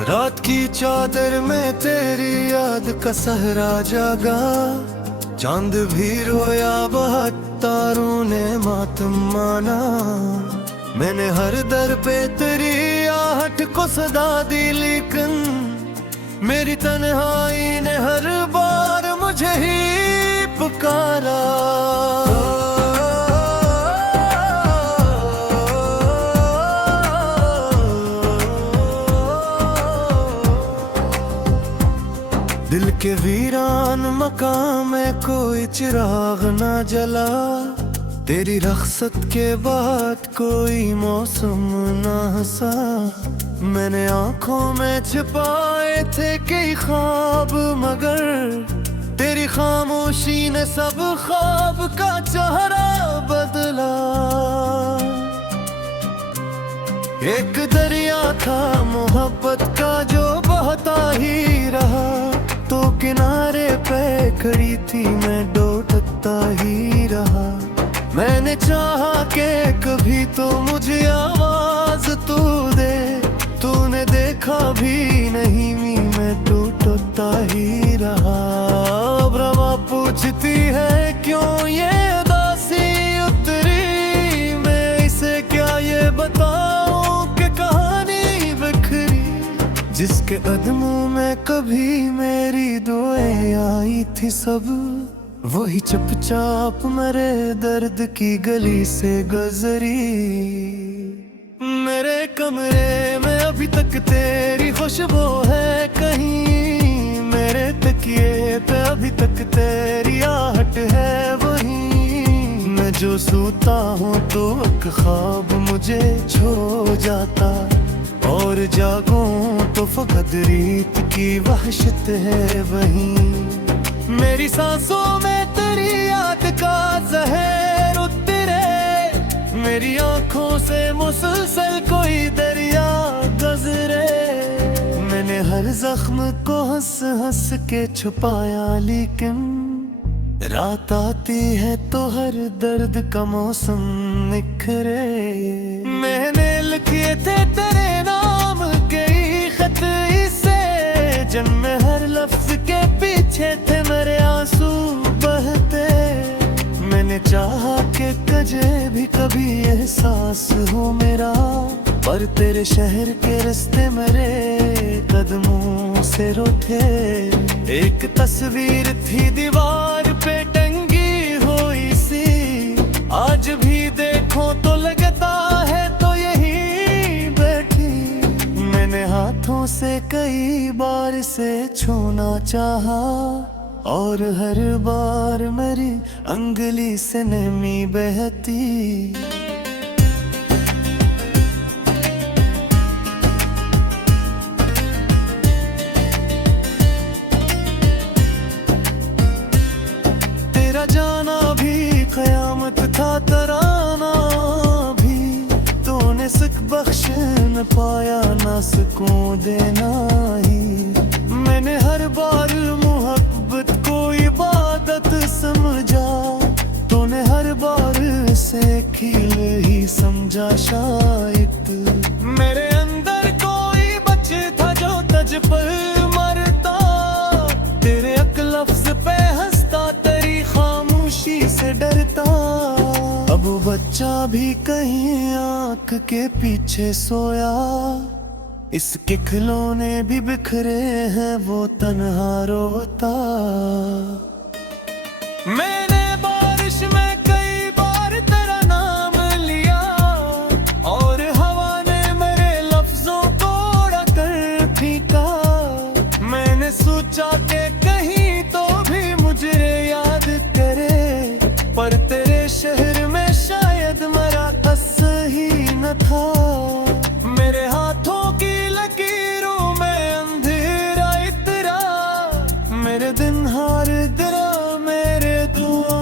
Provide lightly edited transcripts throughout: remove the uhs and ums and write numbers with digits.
रात की चादर में तेरी याद का सहरा जागा, चांद भी रोया बहुत तारों ने मातम माना। मैंने हर दर पे तेरी आहट को सदा दी, लेकिन मेरी तन्हाई ने हर बार मुझे ही पुकारा। दिल के वीरान मकाम में कोई चिराग ना जला, तेरी रखसत के बाद कोई मौसम ना हंसा। मैंने आंखों में छिपाए थे कई ख्वाब, मगर तेरी खामोशी ने सब ख्वाब का चेहरा बदला। एक दरिया था मोहब्बत का जो बहता ही रहा, तो किनारे पे खड़ी थी मैं डोलता ही रहा। मैंने चाहा कि कभी तो मुझे आवाज तू दे, तूने देखा भी नहीं, मैं टूटता ही रहा। अब रवा पूछती है क्यों ये उदासी उतरी, मैं इसे क्या ये बताऊं कि कहानी बिखरी। जिसके कदमों में कभी मेरी दुआएं आई थी, सब वही चुपचाप मेरे दर्द की गली से गुजरी। मेरे कमरे में अभी तक तेरी खुशबू है कहीं, मेरे तकिए पे अभी तक तेरी आहट है वहीं। मैं जो सोता हूँ तो एक ख्वाब मुझे छो जाता, और जागूं तो फकत रीत की वहशत है वहीं। मेरी सांसों में तेरी याद का जहर उतरे, मेरी आंखों से मुसलसल कोई दरिया गुजरे। मैंने हर जख्म को हंस हंस के छुपाया, लेकिन रात आती है तो हर दर्द का मौसम निखरे। मैंने लिखे थे तेरे नाम कई खत इसे, जिनमें हर लफ्ज के पीछे थे मेरे आंसू बहते। मैंने चाहा कि तुझे भी कभी एहसास हो मेरा, पर तेरे शहर के रास्ते मेरे कदमों से रोके। एक तस्वीर थी दीवार पे टंगी हुई सी, आज भी देखो तो लगता है तो यही बैठी। मैंने हाथों से कई बार से छूना चाहा, और हर बार मेरी अंगुली से नमी बहती। तेरा जाना भी कयामत था, तराना भी तूने सुख बख्श न पाया, ना सुकून देना ही। मैंने हर बार मोहब्बत को इबादत समझा, तूने हर बार से खिल ही समझा शायद। मेरे अंदर कोई बच था जो तज पर मरता, तेरे एक लफ्ज पे हंसता, तेरी खामोशी से डरता। अब बच्चा भी कहीं आंख के पीछे सोया, इसके खिलौने भी बिखरे हैं, वो तन्हा रोता। मैंने बारिश में कई बार तेरा नाम लिया, और हवा ने मेरे लफ्जों को उड़ा कर फेंका। मैंने सोचा कि कहीं तो भी मुझे याद करे, पर तेरे शहर में शायद मेरा कस ही न था। मेरे हाथों की लकीरों में अंधेरा इतरा, मेरे दिन हार दरा, मेरे दुआ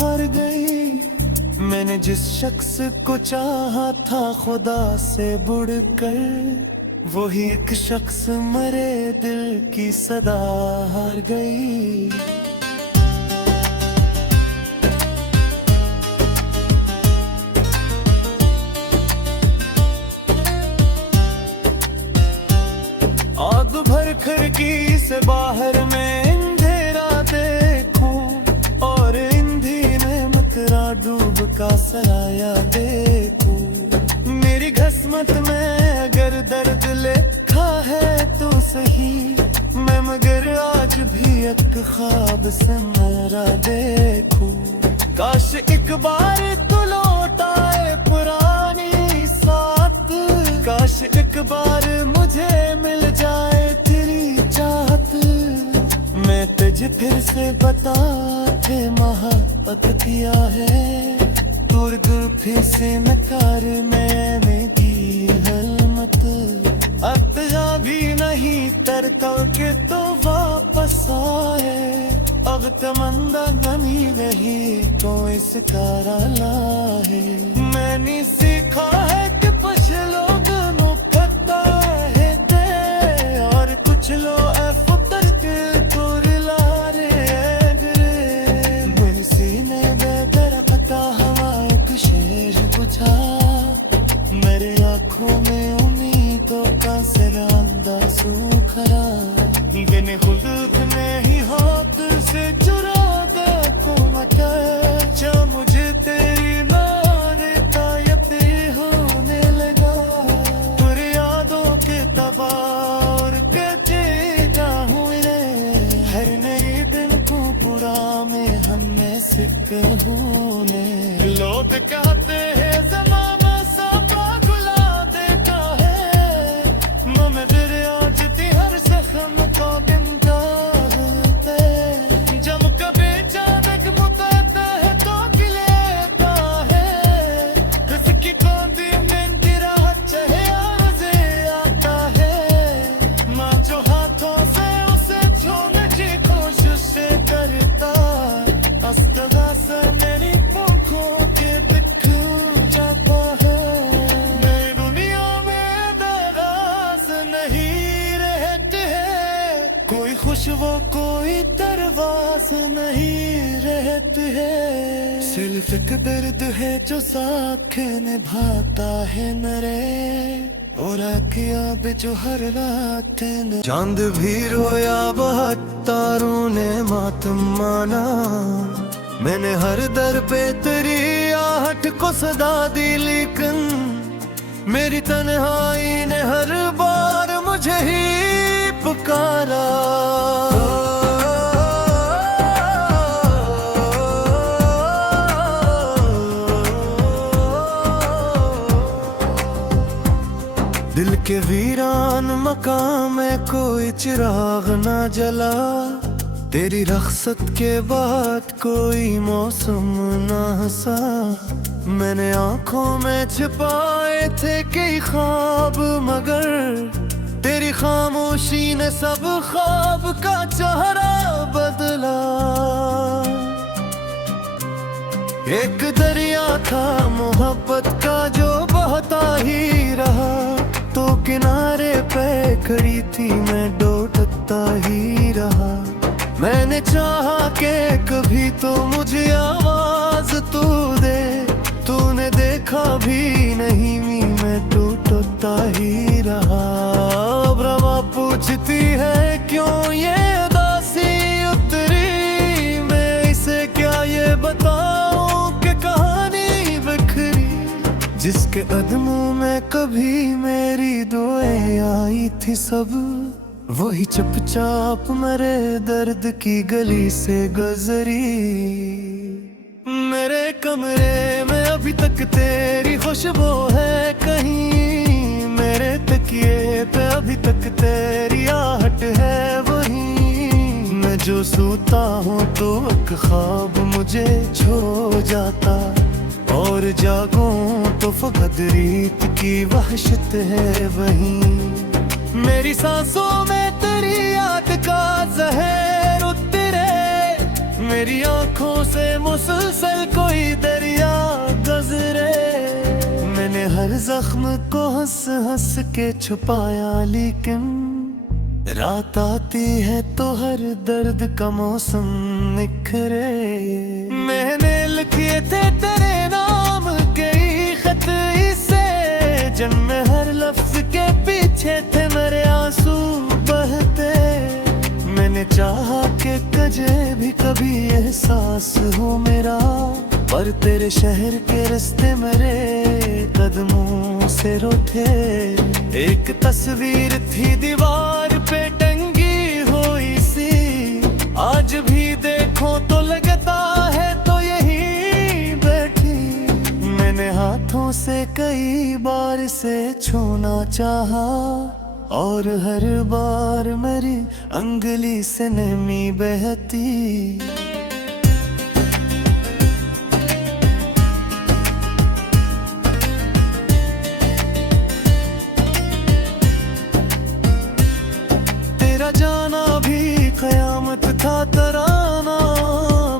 हार गई। मैंने जिस शख्स को चाहा था खुदा से बुड़कर, वही एक शख्स मेरे दिल की सदा हार गई। खिड़की से बाहर में अंधेरा देखूं और इंधी में मकरा डूब का सराया देखूं। मेरी किस्मत में अगर दर्द लिखा है तो सही, मैं मगर आज भी एक ख्वाब से मेरा देखूं। काश एक बार तो लौट आए पुरानी साथ, काश एक बार मुझे मिल जाए तेरी चाहत। मैं तुझे फिर से बता के मोहब्बत किया है, दूर दूर फिर से नकार मैंने की हलमत। अतजा भी नहीं तरता के तो वापस आए, अब तमन्ना नमी रही तो इसका राला है। मैंने सीखा है कि कुछ लोग मुकद्दा है दे और कुछ लोग फुतर के तो रिला रे। मेरे सीने में दरकता हवा एक शेर बुझा, मेरे आँखों में उम्मीदों का सिरांदा सूखरा। मैंने खुद में ही हाथ से चुरा दे को मचा, जो मुझे तेरी नारता यते होने लगा। तेरी यादों के तबार के जीता हूँ रे, हर नए दिन को पूरा में हमें सिक होने। लोग कहते हैं ज़माना सा पागला देता है, मैं तेरे आज ती हर जख्म को कोई खुशबू कोई दरवाज नहीं रहती है। सिर्फ एक दर्द है जो साथ निभाता है नरे, और आखियां भी जो हर रात ने। चांद भी रोया बहुत तारों ने मातम माना, मैंने हर दर पे तेरी आहट को सदा दी, लेकिन मेरी तन्हाई ने हर बार मुझे ही पुकारा। दिल के वीरान मकाम में कोई चिराग ना जला, तेरी रख्सत के बाद कोई मौसम ना हंसा। मैंने आंखों में छिपाए थे कई ख्वाब, मगर तेरी खामोशी ने सब ख्वाब का चेहरा बदला। एक दरिया था मोहब्बत का जो बहता ही रहा, तो किनारे पे खड़ी थी मैं डोलता ही रहा। मैंने चाहा कि कभी तो मुझे आवाज तू दे, तूने देखा भी नहीं मैं टूटता ही रहा। अब रवा पूछती है क्यों ये उदासी उतरी, मैं इसे क्या ये बताऊं कि कहानी बिखरी। जिसके कदमों में कभी मेरी दुआएं आई थी, सब वही चुपचाप मेरे दर्द की गली से गुजरी। मेरे कमरे में अभी तक तेरी खुशबू है कहीं, मेरे तकिए पे अभी तक तेरी आहट है वहीं। मैं जो सोता हूँ तो एक ख्वाब मुझे छो जाता, और जागूं तो फकत रीत की वहशत है वहीं। मेरी सांसों में तेरी याद का जहर उतरे, मेरी आंखों से मुसलसल कोई दरिया गुजरे। मैंने हर जख्म को हंस हंस के छुपाया, लेकिन रात आती है तो हर दर्द का मौसम निखरे। मैंने लिखे थे तेरे नाम कई खत इसे, जिनमें हर लफ्ज के पीछे थे मेरे आंसू बहते। चाहा कि कजे भी कभी एहसास हो मेरा, पर तेरे शहर के रास्ते मेरे कदमों से रूठे। एक तस्वीर थी दीवार पे टंगी हुई सी, आज भी देखो तो लगता है तो यही बैठी। मैंने हाथों से कई बार से छूना चाहा, और हर बार मेरी अंगुली से नमी बहती। तेरा जाना भी कयामत था, तराना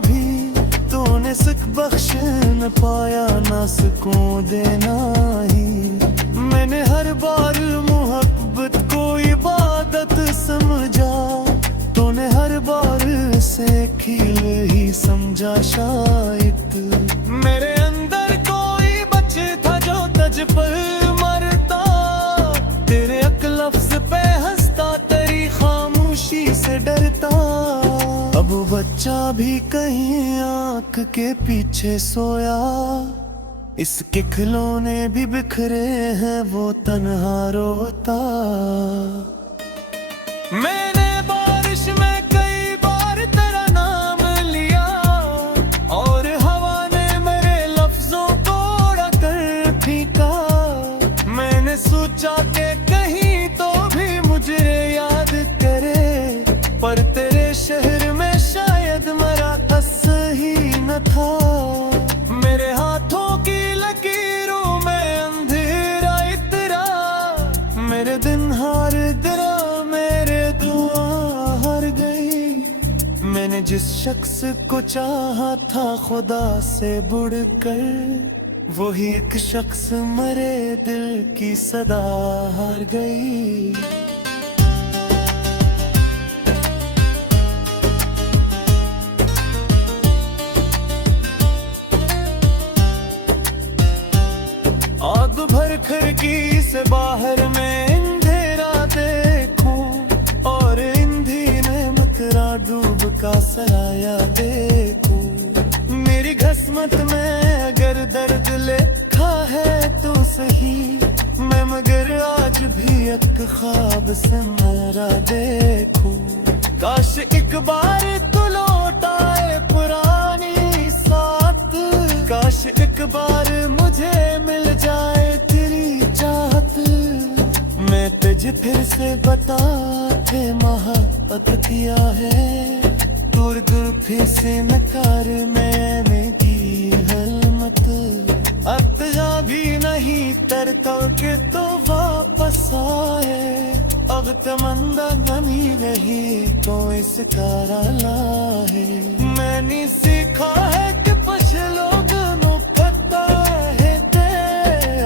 भी तूने सुख बख्श न पाया, ना सुकून देना ही। मैंने हर बार मोहब्बत को इबादत समझा, तूने हर बार से खिल ही समझा शायद। मेरे अंदर कोई बच था जो तज पर मरता, तेरे एक लफ्ज पे हंसता, तेरी खामोशी से डरता। अब बच्चा भी कहीं आंख के पीछे सोया, इसके खिलौने भी बिखरे हैं, वो तन्हा रोता। मैंने बारिश में कई बार तेरा नाम लिया, और हवा ने मेरे लफ्जों को उड़ा कर फेंका। मैंने सोचा कि कहीं तो भी मुझे याद करे, पर तेरे शहर में शायद मेरा कस ही न था। मेरे हाथों की लकीरों में अंधेरा इतरा, मेरे दिन हार गिरा, मेरे दुआ हार गई। मैंने जिस शख्स को चाहा था खुदा से बुड़कर, वही एक शख्स मेरे दिल की सदा हार गई। आग भर खिड़की से बाहर में अंधेरा देखूं, और इंधी ने मकरा डूब का सराया देखूं। मेरी किस्मत में अगर दर्द लिखा है तो सही, मैं मगर आज भी एक ख्वाब से मरा देखूं। काश एक बार तू लौट आए पुरानी साथ, काश एक बार मुझे मिल जाए तेरी चाहत। मैं तुझे फिर से बता के मोहब्बत किया है, दूर दूर फिर से नकार मैंने की हलमत। अब तजा भी नहीं तरता के तो वापस आए, अब तमन्ना बनी रही तो इसका राला है। मैंने सीखा है कि कुछ लोग पता है ते,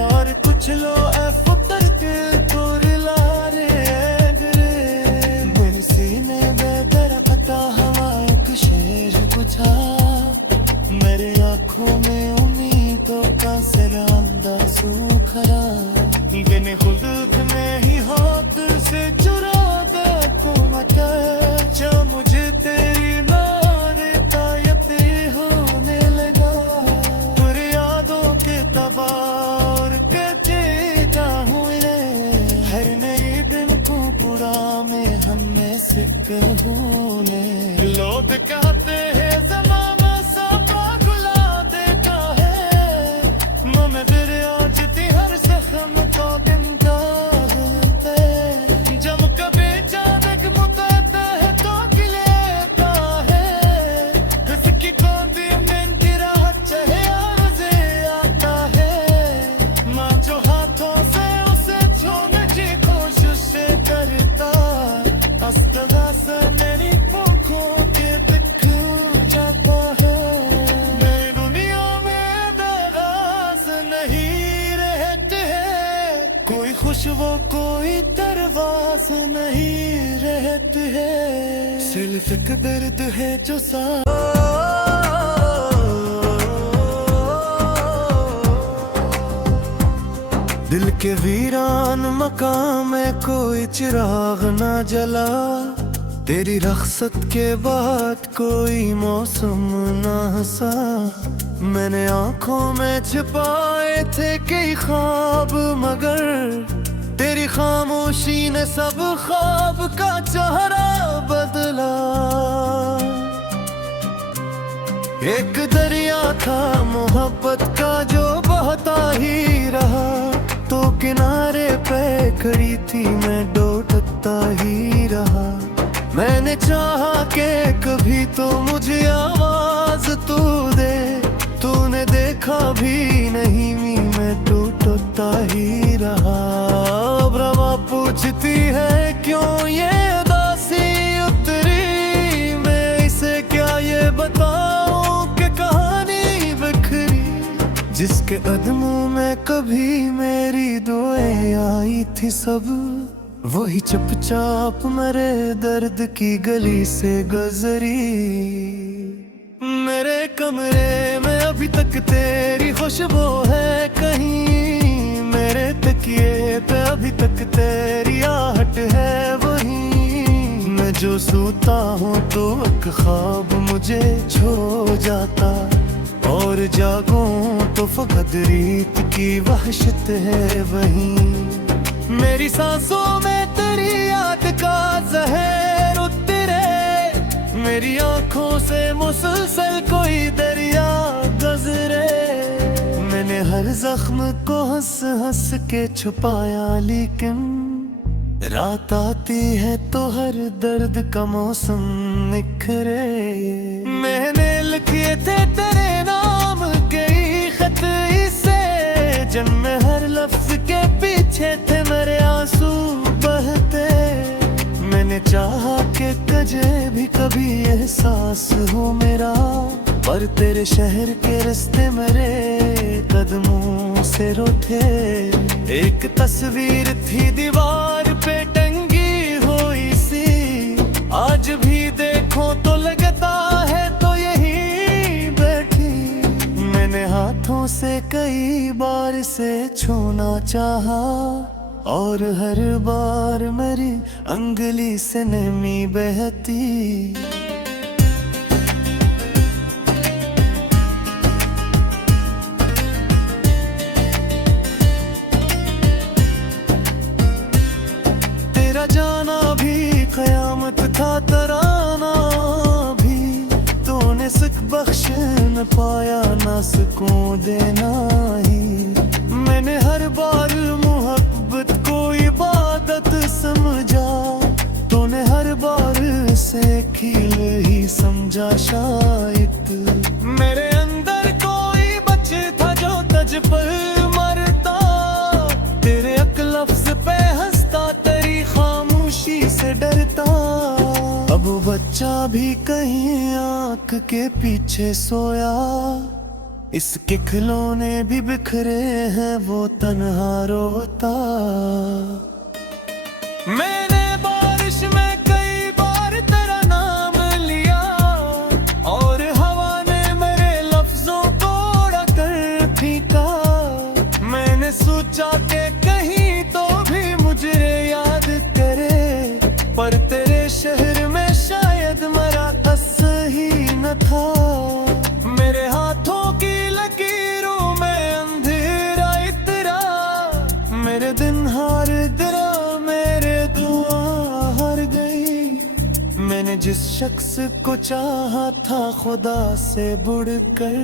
और कुछ लोग फुतर के तो रिला रे गरे। मेरे सीने में दरकता हवा एक शेर बुझा, मेरे आँखों में उम्मीदों का सिरांदा सूखरा। मैंने खुद में ही हाथ से चुरा दे को मचा, जो मुझे तेरी नारता यते होने लगा। फिर यादों के तबार के जीता हुए, हर नए दिन को पूरा में हमें सिक भूले। लोग कहते हैं ज़माना सा पागला देता है, मैं तेरे आज ती हर जख्म को दिन का जब कभी चाँद मुताता है तो गिलेता है। किसकी गोदी में गिरा चाहे आरज़े आता है, माँ जो हाथों से उसे छूने की कोशिश करता। अस्पताल से मेरी पंखों के दिख जाता है। मेरी दुनिया में दराज नहीं रहते हैं, कोई खुशबू कोई दरवाज नहीं रहते हैं। सिर्फ एक दर्द है जो दिल के वीरान मकाम में कोई चिराग ना जला, तेरी रख्सत के बाद कोई मौसम ना हंसा। मैंने आंखों में छिपाए थे कई ख्वाब, मगर तेरी खामोशी ने सब ख्वाब का चेहरा बदला। एक दरिया था मोहब्बत का जो बहता ही रहा, तो किनारे पे खड़ी थी मैं डोलता ही रहा। मैंने चाहा कि कभी तो मुझे आवाज तू दे, तूने देखा भी नहीं, मैं टूटता ही रहा। अब रवा पूछती है क्यों ये उदासी उतरी, मैं इसे क्या ये बताऊं कि कहानी बिखरी। जिसके कदमों में कभी मेरी दुआएं आई थी, सब वही चुपचाप मेरे दर्द की गली से गुजरी। मेरे कमरे में अभी तक तेरी खुशबू है कहीं, मेरे तकिए पे अभी तक तेरी आहट है वहीं। मैं जो सोता हूँ तो एक ख्वाब मुझे छो जाता, और जागूं तो फकत रीत की वहशत है वहीं। मेरी सांसों में तेरी याद का जहर उतरे, मेरी आंखों से मुसलसल कोई दरिया गुजरे। मैंने हर जख्म को हंस हंस के छुपाया, लेकिन रात आती है तो हर दर्द का मौसम निखरे। मैंने लिखे थे तेरे नाम कई खत इसे, जिनमें हर लफ्ज के पीछे थे मेरे आंसू बहते। मैंने चाहा कि तुझे भी कभी एहसास हो मेरा, पर तेरे शहर के रास्ते मेरे कदमों से रूठे। एक तस्वीर थी दीवार पे टंगी हुई सी, आज भी देखो तो लगता है तो यही बैठी। मैंने हाथों से कई बार से छूना चाहा, और हर बार मेरी अंगुली से नमी बहती। तेरा जाना भी कयामत था, तराना भी तूने सुख बख्श न पाया, ना सुकून देना ही। मैंने हर बार मोहब्बत को इबादत समझा, तूने हर बार से खील ही समझा शायद। मेरे अंदर कोई बच था जो तुझ पर मरता, तेरे एक लफ्ज पे हंसता, तेरी खामोशी से डरता। अब वो बच्चा भी कहीं आंख के पीछे सोया, इसके खिलौने भी बिखरे हैं, वो तन्हा रोता। मैंने बारिश में कई बार तेरा नाम लिया, और हवा ने मेरे लफ्जों को उड़ा कर फेंका। मैंने सोचा कि कहीं तो भी मुझे याद करे, पर तेरे शहर में शायद मेरा सही न था। मेरे हाथों की लकीरों में अंधेरा इतरा, मेरे दिन हार गिरा, मेरे दुआ हार गई। मैंने जिस शख्स को चाहा था खुदा से बुड़कर,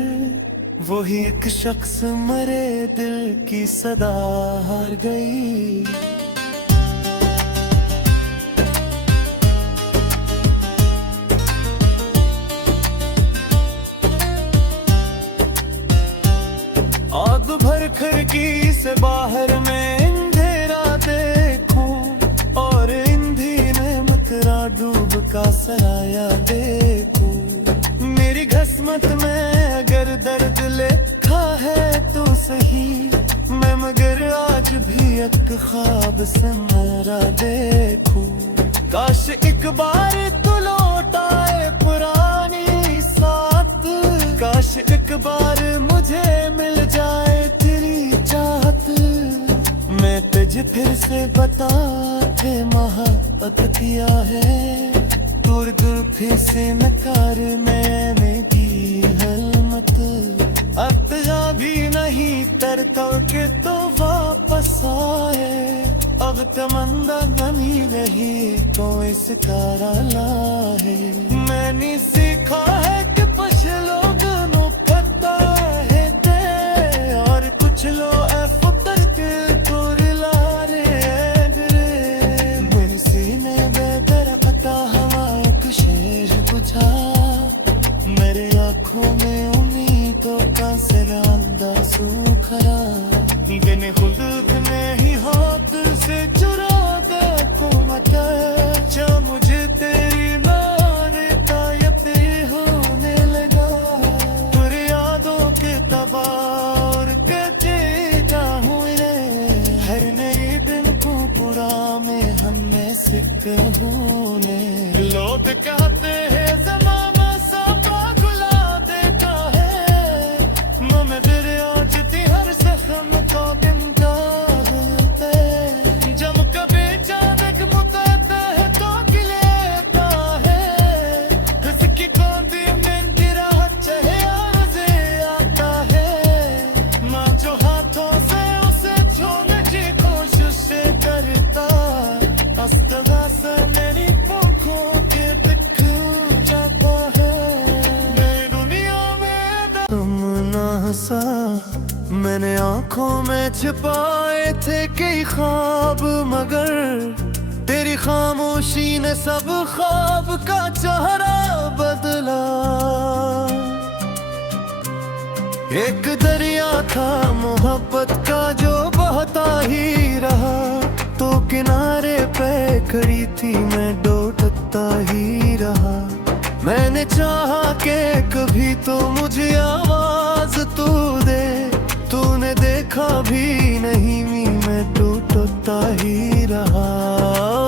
वही एक शख्स मेरे दिल की सदा हार गई। आग भर खिड़की से बाहर में अंधेरा देखूं, और इंधी ने मकरा डूब का सराया देखूं। मेरी किस्मत में अगर दर्द लिखा है तो सही, मैं मगर आज भी एक ख्वाब से मरा देखूं। काश एक बार तू लौट आए पुरानी साथ, काश एक बार मुझे मिल जाए तेरी चाहत। मैं तुझे फिर से बता के मोहब्बत किया है, दूर दूर से नकार मैंने की हलमत अत्या भी नहीं तरता के तो वापस आए अब तमन्ना बनी रही तो इसका राला है मैंने सीखा है कि कुछ लोग नो पता है ते और कुछ लोग पुत्र के तो रिला रे मेरे सीने में तेरा पता हवा एक शेर बुझा मेरे आँखों में उम्मीदों का सिरांदा सूखरा दिन खुद में ही हाथ से चुरा दे को मचा जा मुझे तेरी नारे तायते होने लगा तुर यादों के तबार के जी जाऊं रे हर नए दिन को पूरा में हमें से कहूने लोग कहते हैं ज़माना सा पागला देता है मैं तेरे आजती हर सखम को बिंदा जब कभी चांद मुताता है तो गिलेता है उसकी कौंधी में गिरा चाहे आरज़े आता है माँ जो हाथों से उसे छूने की कोशिश करता अस्तगा से मेरी आँखों के दिख जाता है मेरी दुनिया में तुम ना हंसा मैंने आँखों में छिपाए थे कई ख्वाब मगर तेरी खामोशी ने सब ख्वाब का चेहरा बदला एक दरिया था मोहब्बत का जो बहता ही रहा तो किनारे पे खड़ी थी मैं डोटता ही रहा मैंने चाहा कि कभी तो मुझे आवाज तू दे तूने देखा भी नहीं मैं टूटता ही रहा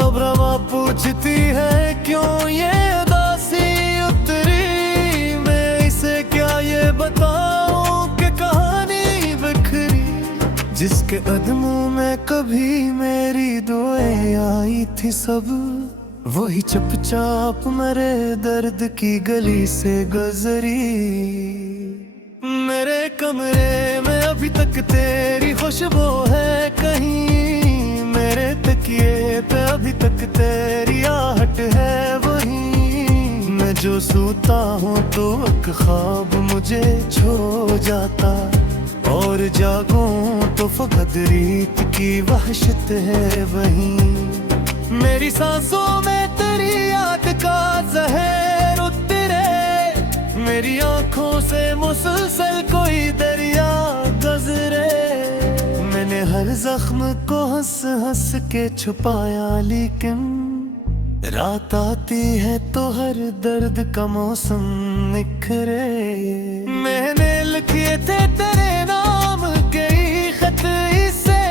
अब रवा पूछती है क्यों ये उदासी उतरी मैं इसे क्या ये बताऊं कि कहानी बिखरी जिसके कदमों में कभी मेरी दुआएं आई थी सब वही चुपचाप मेरे दर्द की गली से गुजरी मेरे कमरे में अभी तक तेरी खुशबू है कहीं मेरे तकिए पे अभी तक तेरी आहट है वहीं मैं जो सोता हूँ तो एक ख्वाब मुझे छो जाता और जागूं तो फकत रीत की वहशत है वहीं मेरी सांसों में तेरी याद का जहर उतरे मेरी आँखों से मुसलसल कोई दरिया गुजरे मैंने हर जख्म को हंस हंस के छुपाया लेकिन रात आती है तो हर दर्द का मौसम निखरे मैंने लिखे थे तेरे नाम के खत इसे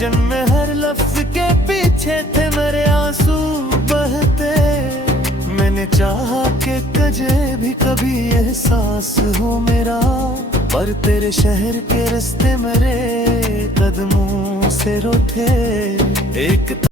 जन्म हर लफ्ज के पीछे थे मेरे आंसू बहते मैंने चाहा कि तुझे भी कभी एहसास हो मेरा पर तेरे शहर के रास्ते मेरे कदमों से रूठे एक